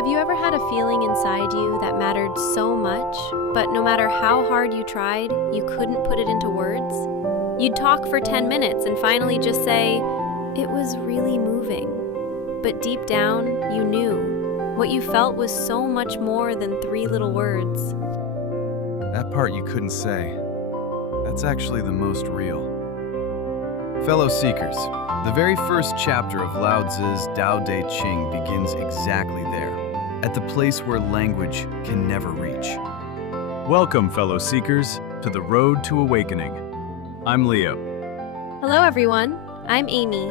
Have you ever had a feeling inside you that mattered so much, but no matter how hard you tried, you couldn't put it into words? You'd talk for 10 minutes and finally just say, "It was really moving." But deep down, you knew. What you felt was so much more than 3 little words. That part you couldn't say, that's actually the most real. Fellow seekers, the very first chapter of Lao Tzu's Tao Te Ching begins exactly there, at the place where language can never reach. Welcome, fellow seekers, to the road to awakening. I'm Leo. Hello everyone, I'm Amy.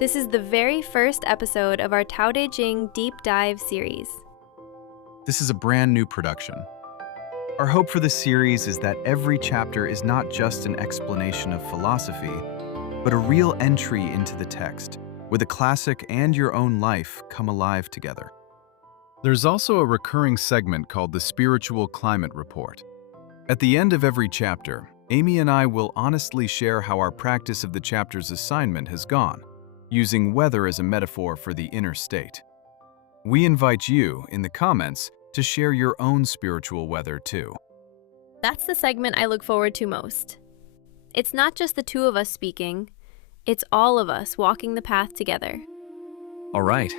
This is the very first episode of our Tao Te Ching Deep Dive series. This is a brand new production. Our hope for this series is that every chapter is not just an explanation of philosophy, but a real entry into the text, where the classic and your own life come alive together. There's also a recurring segment called the Spiritual Climate Report. At the end of every chapter, Amy and I will honestly share how our practice of the chapter's assignment has gone, using weather as a metaphor for the inner state. We invite you, in the comments, to share your own spiritual weather too. That's the segment I look forward to most. It's not just the two of us speaking, it's all of us walking the path together. All right,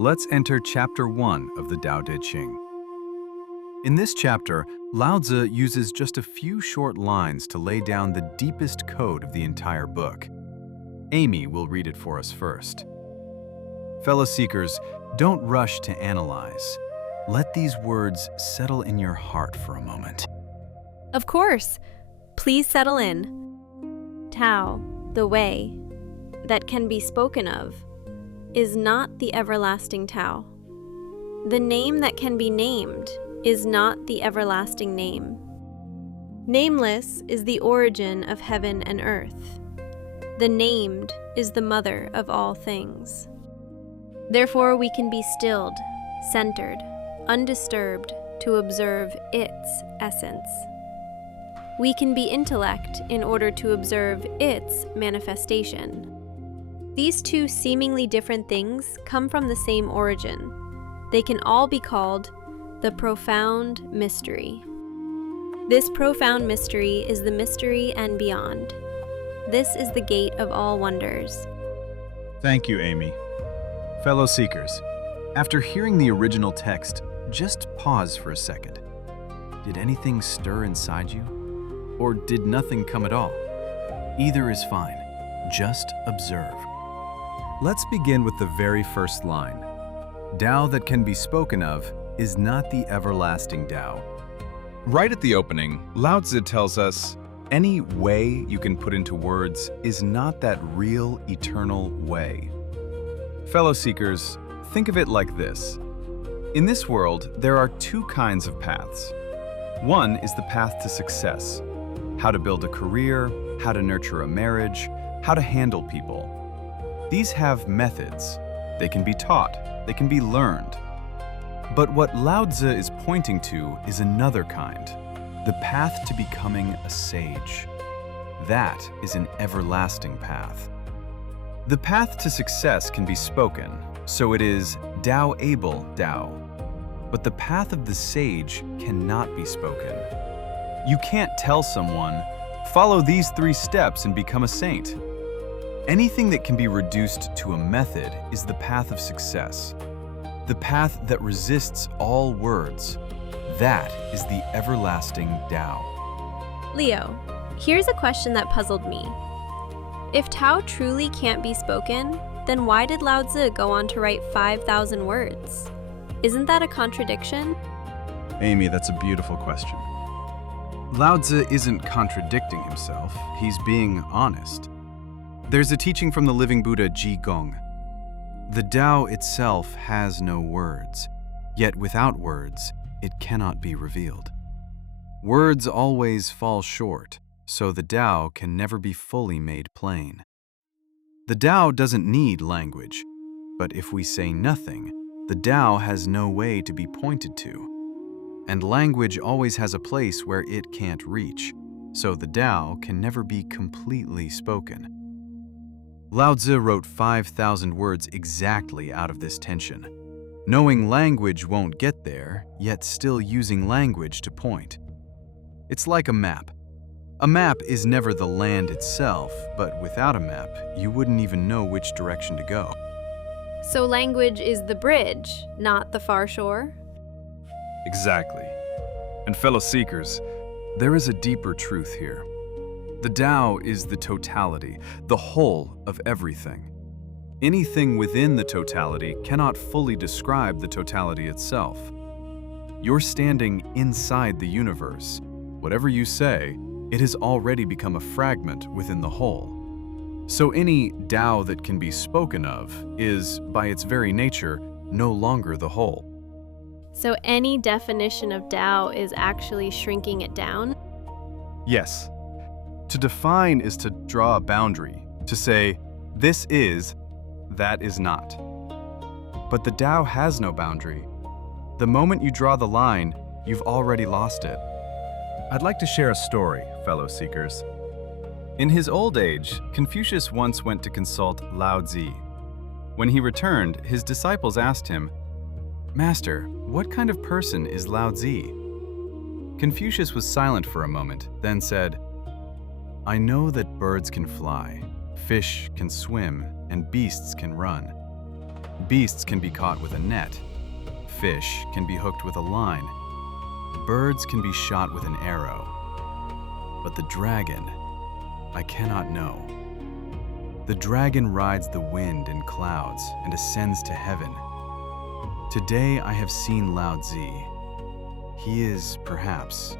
let's enter chapter 1 of the Tao Te Ching. In this chapter, Lao Tzu uses just a few short lines to lay down the deepest code of the entire book. Amy will read it for us first. Fellow seekers, don't rush to analyze. Let these words settle in your heart for a moment. Of course, please settle in. Tao, the way, that can be spoken of, is not the everlasting Tao. The name that can be named is not the everlasting name. Nameless is the origin of heaven and earth. The named is the mother of all things. Therefore, we can be stilled, centered, undisturbed to observe its essence. We can be intellect in order to observe its manifestation. These two seemingly different things come from the same origin. They can all be called the profound mystery. This profound mystery is the mystery and beyond. This is the gate of all wonders. Thank you, Amy. Fellow seekers, after hearing the original text, just pause for a second. Did anything stir inside you? Or did nothing come at all? Either is fine. Just observe. Let's begin with the very first line. Tao that can be spoken of is not the everlasting Tao. Right at the opening, Lao Tzu tells us, any way you can put into words is not that real, eternal way. Fellow seekers, think of it like this. In this world, there are 2 kinds of paths. One is the path to success. How to build a career, how to nurture a marriage, how to handle people. These have methods. They can be taught, they can be learned. But what Lao Tzu is pointing to is another kind, the path to becoming a sage. That is an everlasting path. The path to success can be spoken, so it is Tao able Tao. But the path of the sage cannot be spoken. You can't tell someone, follow these 3 steps and become a saint. Anything that can be reduced to a method is the path of success. The path that resists all words. That is the everlasting Tao. Leo, here's a question that puzzled me. If Tao truly can't be spoken, then why did Lao Tzu go on to write 5,000 words? Isn't that a contradiction? Amy, that's a beautiful question. Lao Tzu isn't contradicting himself, he's being honest. There's a teaching from the living Buddha Ji Gong. The Tao itself has no words, yet without words, it cannot be revealed. Words always fall short, so the Tao can never be fully made plain. The Tao doesn't need language, but if we say nothing, the Tao has no way to be pointed to. And language always has a place where it can't reach, so the Tao can never be completely spoken. Lao Tzu wrote 5,000 words exactly out of this tension. Knowing language won't get there, yet still using language to point. It's like a map. A map is never the land itself, but without a map, you wouldn't even know which direction to go. So language is the bridge, not the far shore? Exactly. And fellow seekers, there is a deeper truth here. The Tao is the totality, the whole of everything. Anything within the totality cannot fully describe the totality itself. You're standing inside the universe. Whatever you say, it has already become a fragment within the whole. So any Tao that can be spoken of is, by its very nature, no longer the whole. So any definition of Tao is actually shrinking it down? Yes. To define is to draw a boundary, to say, this is, that is not. But the Tao has no boundary. The moment you draw the line, you've already lost it. I'd like to share a story, fellow seekers. In his old age, Confucius once went to consult Lao-Zi. When he returned, his disciples asked him, "Master, what kind of person is Lao-Zi?" Confucius was silent for a moment, then said, "I know that birds can fly, fish can swim, and beasts can run. Beasts can be caught with a net. Fish can be hooked with a line. Birds can be shot with an arrow. But the dragon, I cannot know. The dragon rides the wind and clouds and ascends to heaven. Today I have seen Lao-Zi. He is, perhaps,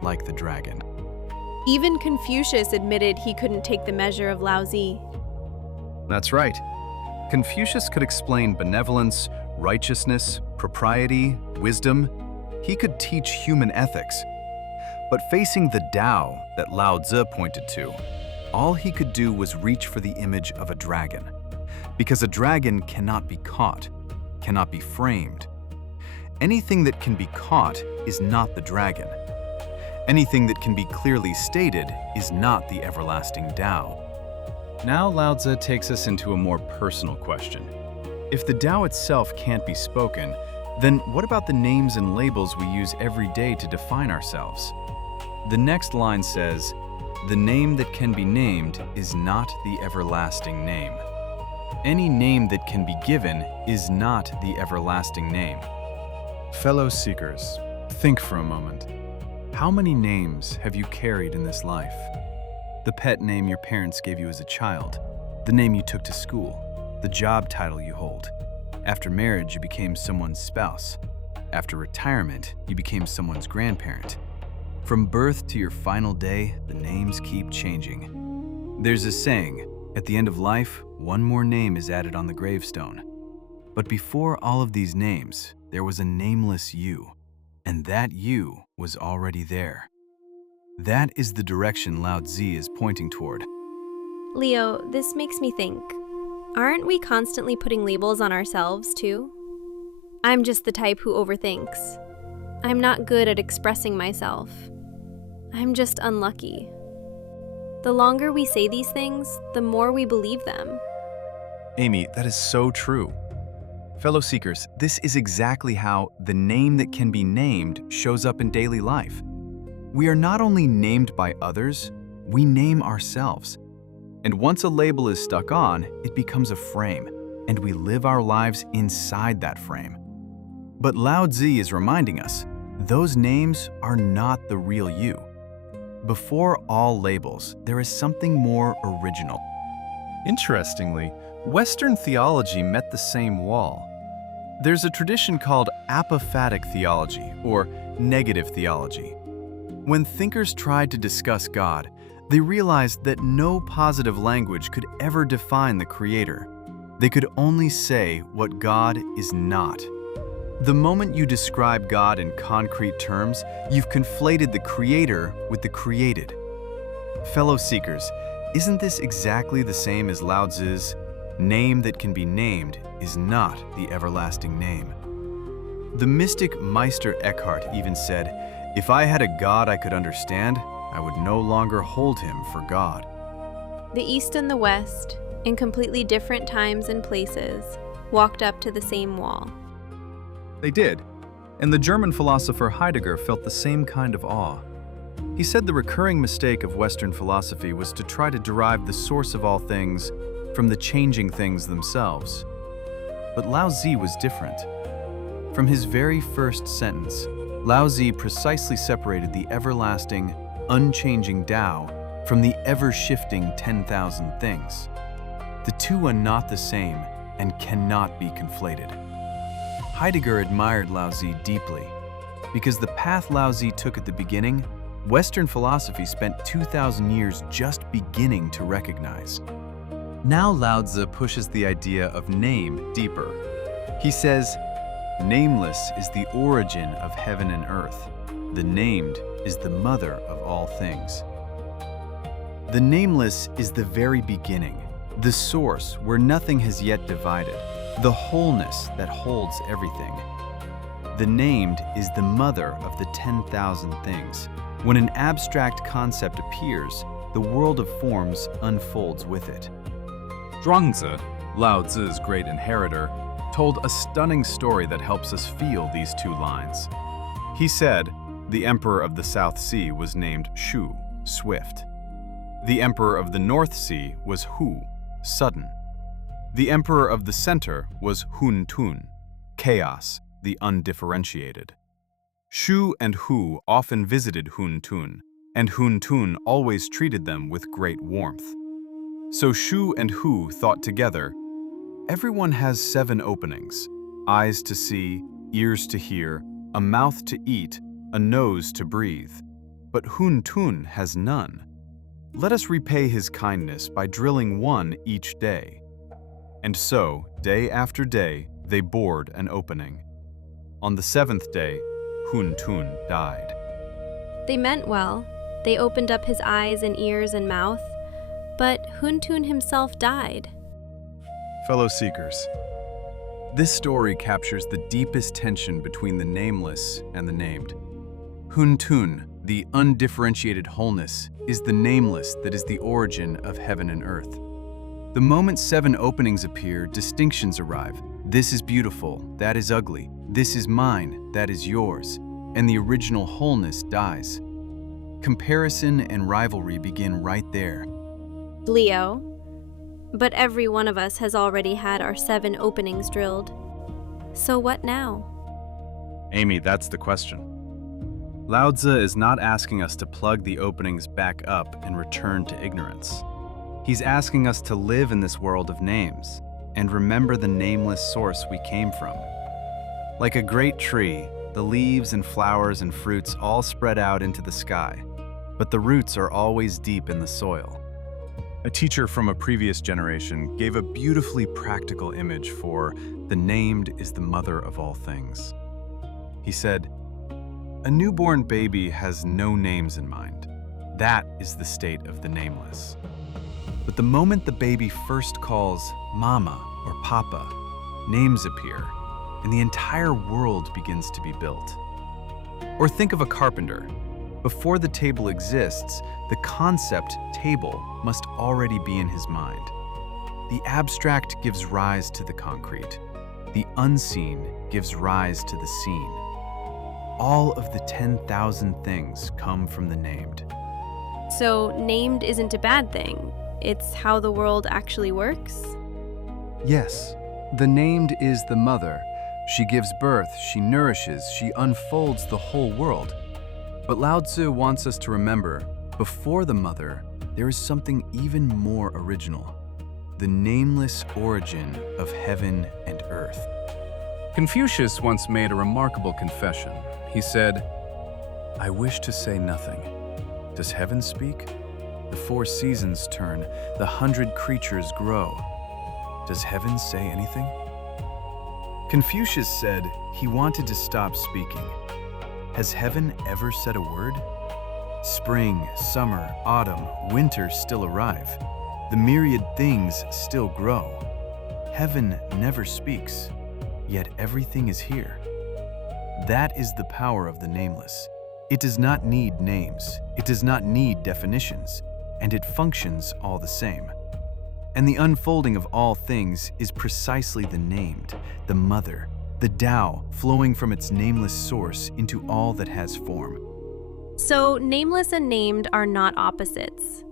like the dragon." Even Confucius admitted he couldn't take the measure of Lao-Zi. That's right. Confucius could explain benevolence, righteousness, propriety, wisdom. He could teach human ethics. But facing the Tao that Lao Tzu pointed to, all he could do was reach for the image of a dragon. Because a dragon cannot be caught, cannot be framed. Anything that can be caught is not the dragon. Anything that can be clearly stated is not the everlasting Tao. Now Lao Tzu takes us into a more personal question. If the Tao itself can't be spoken, then what about the names and labels we use every day to define ourselves? The next line says, "The name that can be named is not the everlasting name." Any name that can be given is not the everlasting name. Fellow seekers, think for a moment. How many names have you carried in this life? The pet name your parents gave you as a child, the name you took to school, the job title you hold. After marriage, you became someone's spouse. After retirement, you became someone's grandparent. From birth to your final day, the names keep changing. There's a saying, at the end of life, one more name is added on the gravestone. But before all of these names, there was a nameless you, and that you was already there. That is the direction Lao-Zi is pointing toward. Leo, this makes me think. Aren't we constantly putting labels on ourselves, too? I'm just the type who overthinks. I'm not good at expressing myself. I'm just unlucky. The longer we say these things, the more we believe them. Amy, that is so true. Fellow seekers, this is exactly how the name that can be named shows up in daily life. We are not only named by others, we name ourselves. And once a label is stuck on, it becomes a frame, and we live our lives inside that frame. But Lao-Zi is reminding us, those names are not the real you. Before all labels, there is something more original. Interestingly, Western theology met the same wall. There's a tradition called Apophatic theology, or negative theology. When thinkers tried to discuss God, they realized that no positive language could ever define the Creator. They could only say what God is not. The moment you describe God in concrete terms, you've conflated the Creator with the created. Fellow seekers, isn't this exactly the same as Lao Tzu's name that can be named is not the everlasting name? The mystic Meister Eckhart even said, "If I had a God I could understand, I would no longer hold him for God." The East and the West, in completely different times and places, walked up to the same wall. They did, and the German philosopher Heidegger felt the same kind of awe. He said the recurring mistake of Western philosophy was to try to derive the source of all things from the changing things themselves. But Lao-Zi was different. From his very first sentence, Lao-Zi precisely separated the everlasting, unchanging Tao from the ever-shifting 10,000 things. The two are not the same and cannot be conflated. Heidegger admired Lao-Zi deeply, because the path Lao-Zi took at the beginning, Western philosophy spent 2,000 years just beginning to recognize. Now Lao Tzu pushes the idea of name deeper. He says, "Nameless is the origin of heaven and earth. The named is the mother of all things." The nameless is the very beginning, the source where nothing has yet divided, the wholeness that holds everything. The named is the mother of the 10,000 things. When an abstract concept appears, the world of forms unfolds with it. Zhuangzi, Lao Tzu's great inheritor, told a stunning story that helps us feel these two lines. He said, the emperor of the South Sea was named Shu, swift. The emperor of the North Sea was Hu, sudden. The emperor of the center was Hun-Tun, chaos, the undifferentiated. Shu and Hu often visited Hun-Tun, and Hun-Tun always treated them with great warmth. So Shu and Hu thought together, everyone has 7 openings: eyes to see, ears to hear, a mouth to eat, a nose to breathe. But Hun-Tun has none. Let us repay his kindness by drilling one each day. And so, day after day, they bored an opening. On the 7th day, Hun-Tun died. They meant well. They opened up his eyes and ears and mouth, but Hun-Tun himself died. Fellow seekers, this story captures the deepest tension between the nameless and the named. Hun-Tun, the undifferentiated wholeness, is the nameless that is the origin of heaven and earth. The moment 7 openings appear, distinctions arrive. This is beautiful, that is ugly. This is mine, that is yours. And the original wholeness dies. Comparison and rivalry begin right there. Leo, but every one of us has already had our 7 openings drilled. So what now? Amy, that's the question. Lao Tzu is not asking us to plug the openings back up and return to ignorance. He's asking us to live in this world of names and remember the nameless source we came from. Like a great tree, the leaves and flowers and fruits all spread out into the sky, but the roots are always deep in the soil. A teacher from a previous generation gave a beautifully practical image for the named is the mother of all things. He said, a newborn baby has no names in mind. That is the state of the nameless. But the moment the baby first calls Mama or Papa, names appear, and the entire world begins to be built. Or think of a carpenter. Before the table exists, the concept table must already be in his mind. The abstract gives rise to the concrete. The unseen gives rise to the seen. All of the 10,000 things come from the named. So named isn't a bad thing. It's how the world actually works? Yes, the named is the mother. She gives birth, she nourishes, she unfolds the whole world. But Lao Tzu wants us to remember, before the mother, there is something even more original: the nameless origin of heaven and earth. Confucius once made a remarkable confession. He said, "I wish to say nothing. Does heaven speak? The 4 seasons turn, the 100 creatures grow. Does heaven say anything?" Confucius said he wanted to stop speaking. Has heaven ever said a word? Spring, summer, autumn, winter still arrive. The myriad things still grow. Heaven never speaks, yet everything is here. That is the power of the nameless. It does not need names, it does not need definitions, and it functions all the same. And the unfolding of all things is precisely the named, the mother, the Tao flowing from its nameless source into all that has form. So, nameless and named are not opposites.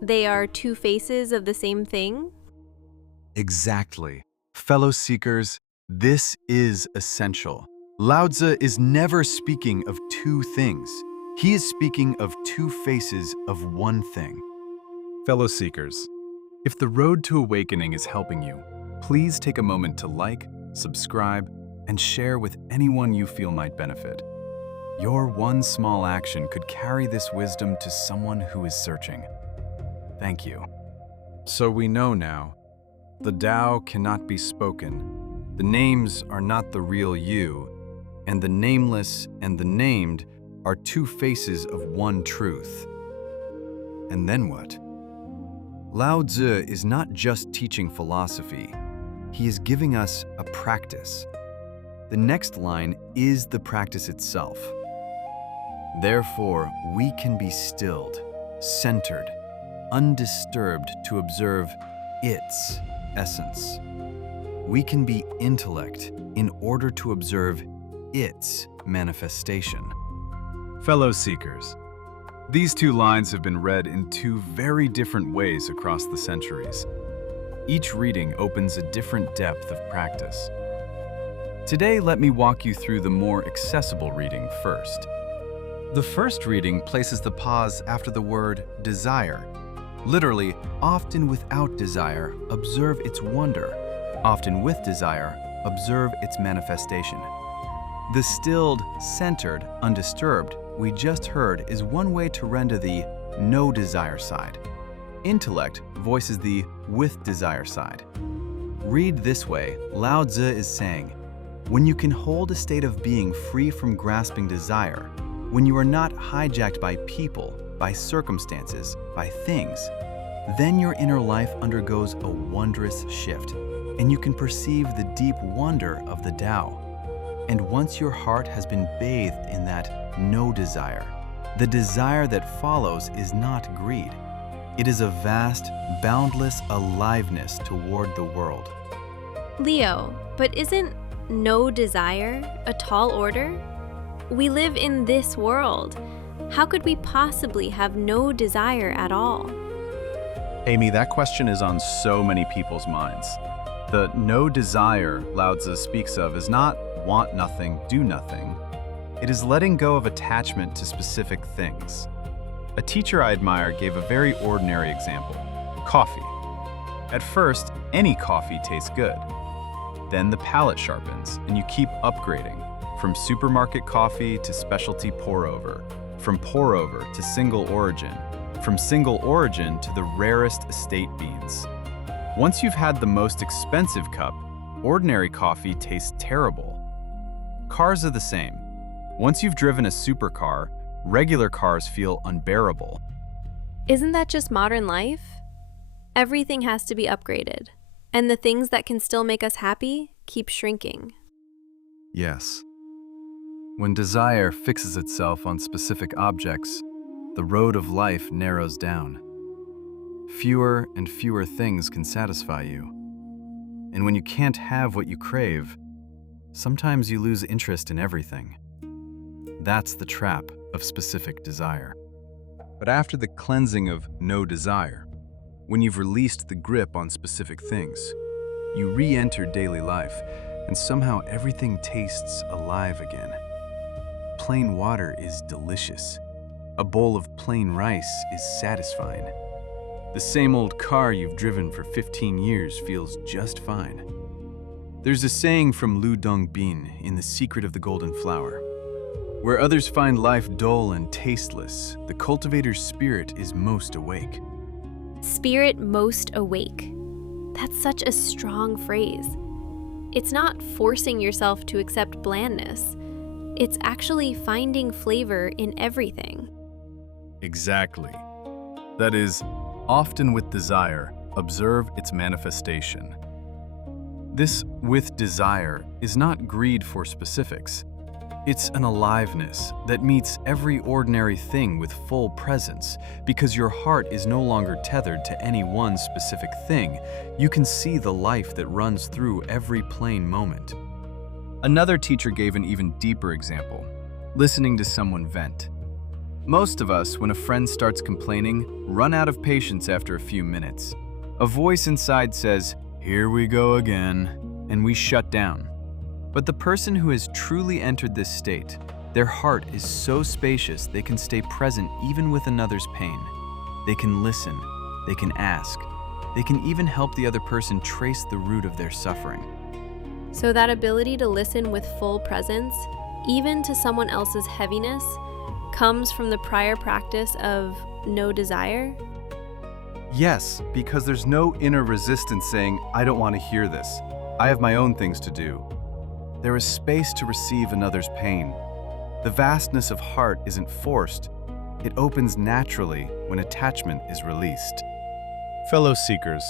They are two faces of the same thing? Exactly. Fellow seekers, this is essential. Lao Tzu is never speaking of two things. He is speaking of two faces of one thing. Fellow seekers, if the road to awakening is helping you, please take a moment to like, subscribe, and share with anyone you feel might benefit. Your one small action could carry this wisdom to someone who is searching. Thank you. So we know now, the Tao cannot be spoken, the names are not the real you, and the nameless and the named are two faces of one truth. And then what? Lao Tzu is not just teaching philosophy, he is giving us a practice. The next line is the practice itself. Therefore, we can be stilled, centered, undisturbed to observe its essence. We can be intellect in order to observe its manifestation. Fellow seekers, these two lines have been read in two very different ways across the centuries. Each reading opens a different depth of practice. Today, let me walk you through the more accessible reading first. The first reading places the pause after the word desire. Literally, often without desire, observe its wonder. Often with desire, observe its manifestation. The stilled, centered, undisturbed we just heard is one way to render the no desire side. Intellect voices the with desire side. Read this way, Lao Tzu is saying, when you can hold a state of being free from grasping desire, when you are not hijacked by people, by circumstances, by things, then your inner life undergoes a wondrous shift, and you can perceive the deep wonder of the Tao. And once your heart has been bathed in that no desire, the desire that follows is not greed. It is a vast, boundless aliveness toward the world. Leo, but isn't no desire a tall order? We live in this world. How could we possibly have no desire at all? Amy, that question is on so many people's minds. The no desire Lao Tzu speaks of is not want nothing, do nothing. It is letting go of attachment to specific things. A teacher I admire gave a very ordinary example: coffee. At first, any coffee tastes good. Then the palate sharpens, and you keep upgrading, from supermarket coffee to specialty pour-over, from pour-over to single origin, from single origin to the rarest estate beans. Once you've had the most expensive cup, ordinary coffee tastes terrible. Cars are the same. Once you've driven a supercar, regular cars feel unbearable. Isn't that just modern life? Everything has to be upgraded, and the things that can still make us happy keep shrinking. Yes. When desire fixes itself on specific objects, the road of life narrows down. Fewer and fewer things can satisfy you. And when you can't have what you crave, sometimes you lose interest in everything. That's the trap of specific desire. But after the cleansing of no desire, when you've released the grip on specific things, you re-enter daily life, and somehow everything tastes alive again. Plain water is delicious. A bowl of plain rice is satisfying. The same old car you've driven for 15 years feels just fine. There's a saying from Lu Dongbin in The Secret of the Golden Flower: where others find life dull and tasteless, the cultivator's spirit is most awake. Spirit most awake. That's such a strong phrase. It's not forcing yourself to accept blandness. It's actually finding flavor in everything. Exactly. That is, often with desire, observe its manifestation. This with desire is not greed for specifics. It's an aliveness that meets every ordinary thing with full presence. Because your heart is no longer tethered to any one specific thing, you can see the life that runs through every plain moment. Another teacher gave an even deeper example, listening to someone vent. Most of us, when a friend starts complaining, run out of patience after a few minutes. A voice inside says, "Here we go again," and we shut down. But the person who has truly entered this state, their heart is so spacious they can stay present even with another's pain. They can listen, they can ask, they can even help the other person trace the root of their suffering. So that ability to listen with full presence, even to someone else's heaviness, comes from the prior practice of no desire? Yes, because there's no inner resistance saying, "I don't want to hear this. I have my own things to do." There is space to receive another's pain. The vastness of heart isn't forced. It opens naturally when attachment is released. Fellow seekers,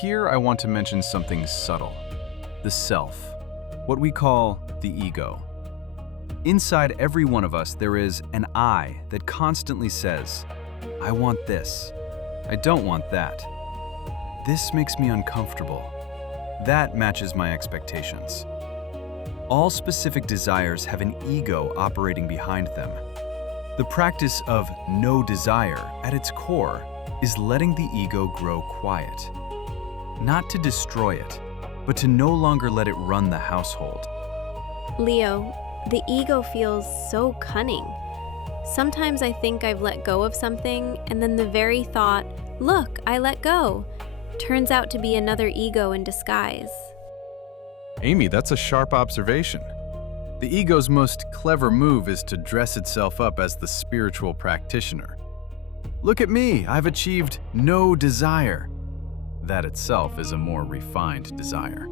here I want to mention something subtle. The self, what we call the ego. Inside every one of us there is an I that constantly says, "I want this. I don't want that. This makes me uncomfortable. That matches my expectations." All specific desires have an ego operating behind them. The practice of no desire, at its core, is letting the ego grow quiet. Not to destroy it, but to no longer let it run the household. Leo, the ego feels so cunning. Sometimes I think I've let go of something, and then the very thought, "Look, I let go," turns out to be another ego in disguise. Amy, that's a sharp observation. The ego's most clever move is to dress itself up as the spiritual practitioner. Look at me, I've achieved no desire. That itself is a more refined desire.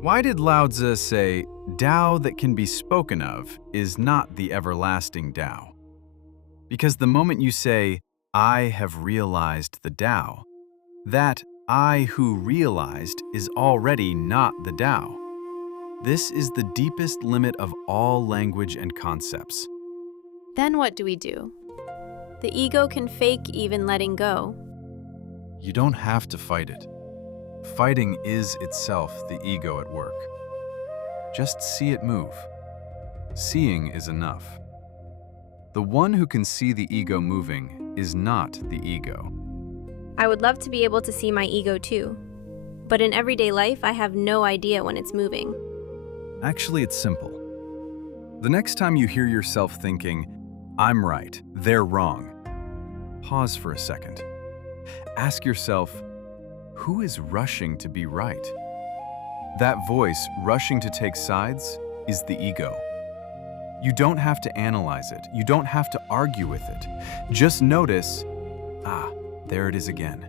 Why did Lao Tzu say, "Tao that can be spoken of is not the everlasting Tao"? Because the moment you say, "I have realized the Tao," that I who realized is already not the Tao. This is the deepest limit of all language and concepts. Then what do we do? The ego can fake even letting go. You don't have to fight it. Fighting is itself the ego at work. Just see it move. Seeing is enough. The one who can see the ego moving is not the ego. I would love to be able to see my ego too, but in everyday life I have no idea when it's moving. Actually, it's simple. The next time you hear yourself thinking, "I'm right, they're wrong," pause for a second. Ask yourself, who is rushing to be right? That voice rushing to take sides is the ego. You don't have to analyze it. You don't have to argue with it. Just notice, there it is again.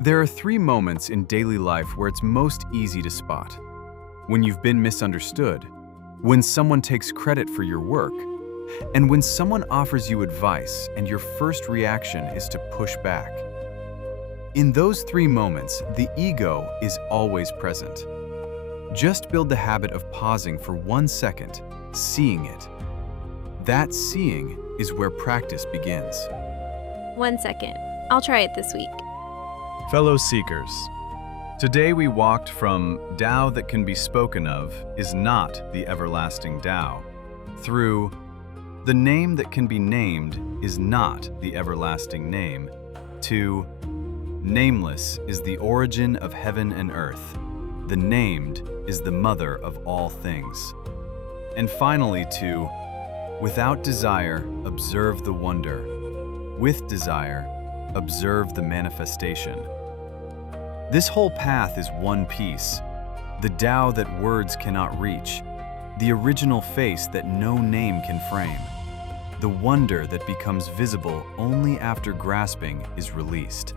There are 3 moments in daily life where it's most easy to spot. When you've been misunderstood, when someone takes credit for your work, and when someone offers you advice and your first reaction is to push back. In those 3 moments, the ego is always present. Just build the habit of pausing for 1 second, seeing it. That seeing is where practice begins. 1 second. I'll try it this week. Fellow seekers, today we walked from Tao that can be spoken of is not the everlasting Tao, through the name that can be named is not the everlasting name, to nameless is the origin of heaven and earth, the named is the mother of all things, and finally to without desire, observe the wonder, with desire, observe the manifestation. This whole path is one piece, the Tao that words cannot reach, the original face that no name can frame. The wonder that becomes visible only after grasping is released.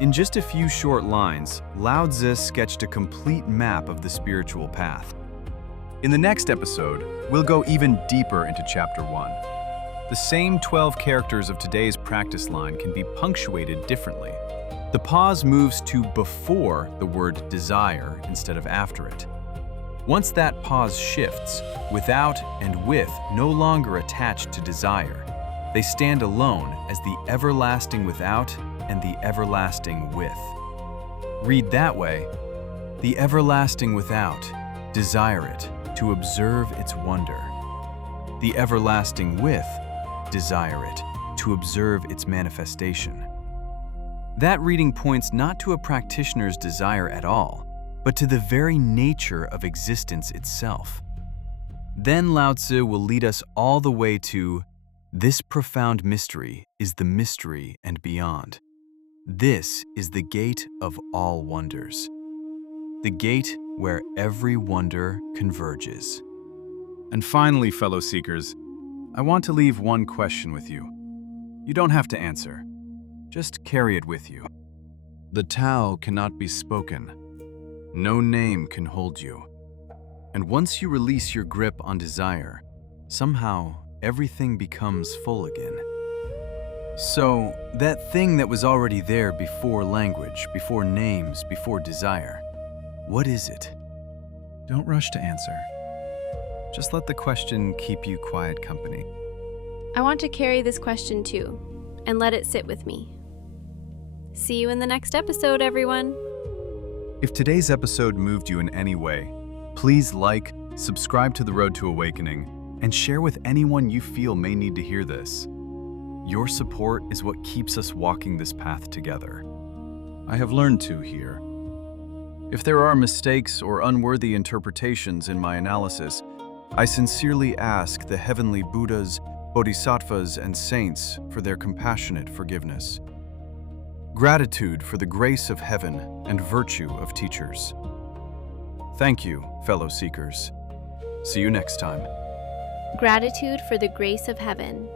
In just a few short lines, Lao Tzu sketched a complete map of the spiritual path. In the next episode, we'll go even deeper into Chapter 1. The same 12 characters of today's practice line can be punctuated differently. The pause moves to before the word desire instead of after it. Once that pause shifts, without and with no longer attached to desire, they stand alone as the everlasting without and the everlasting with. Read that way, the everlasting without desire it, to observe its wonder. The everlasting with, desire it, to observe its manifestation. That reading points not to a practitioner's desire at all, but to the very nature of existence itself. Then Lao Tzu will lead us all the way to, this profound mystery is the mystery and beyond. This is the gate of all wonders. The gate where every wonder converges. And finally, fellow seekers, I want to leave one question with you. You don't have to answer. Just carry it with you. The Tao cannot be spoken. No name can hold you. And once you release your grip on desire, somehow everything becomes full again. So, that thing that was already there before language, before names, before desire, what is it? Don't rush to answer. Just let the question keep you quiet company. I want to carry this question too, and let it sit with me. See you in the next episode, everyone. If today's episode moved you in any way, please like, subscribe to The Road to Awakening, and share with anyone you feel may need to hear this. Your support is what keeps us walking this path together. I have learned to here. If there are mistakes or unworthy interpretations in my analysis, I sincerely ask the heavenly Buddhas, Bodhisattvas, and saints for their compassionate forgiveness. Gratitude for the grace of heaven and virtue of teachers. Thank you, fellow seekers. See you next time. Gratitude for the grace of heaven.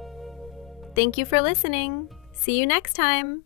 Thank you for listening. See you next time.